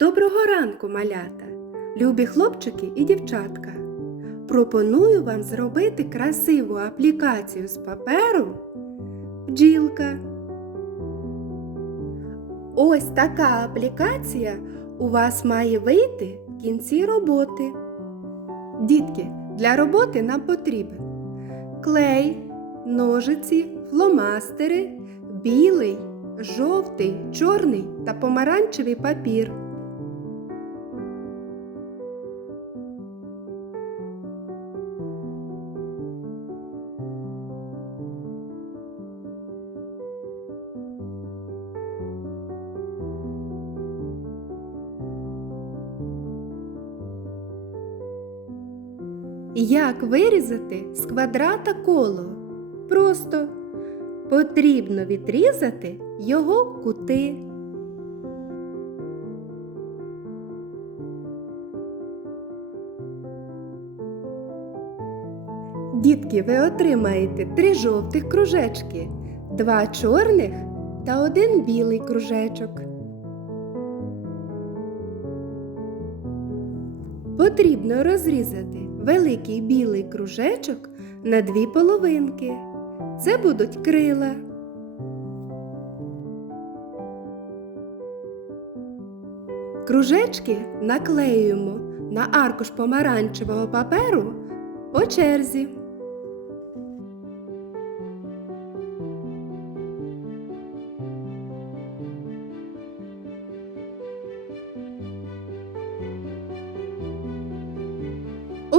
Доброго ранку, малята, любі хлопчики і дівчатка. Пропоную вам зробити красиву аплікацію з паперу бджілка. Ось така аплікація у вас має вийти в кінці роботи. Дітки, для роботи нам потрібен клей, ножиці, фломастери, білий, жовтий, чорний та помаранчевий папір. Як вирізати з квадрата коло? Просто потрібно відрізати його кути. Дітки, ви отримаєте три жовтих кружечки, два чорних та один білий кружечок. Потрібно розрізати великий білий кружечок на дві половинки. Це будуть крила. Кружечки наклеюємо на аркуш помаранчевого паперу по черзі.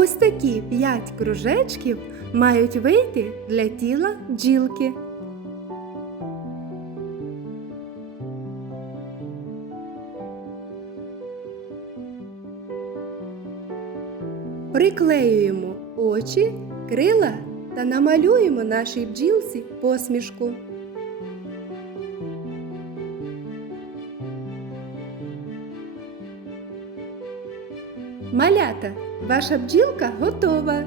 Ось такі п'ять кружечків мають вийти для тіла бджілки. Приклеюємо очі, крила та намалюємо нашій бджілці посмішку. Малята, ваша бджілка готова.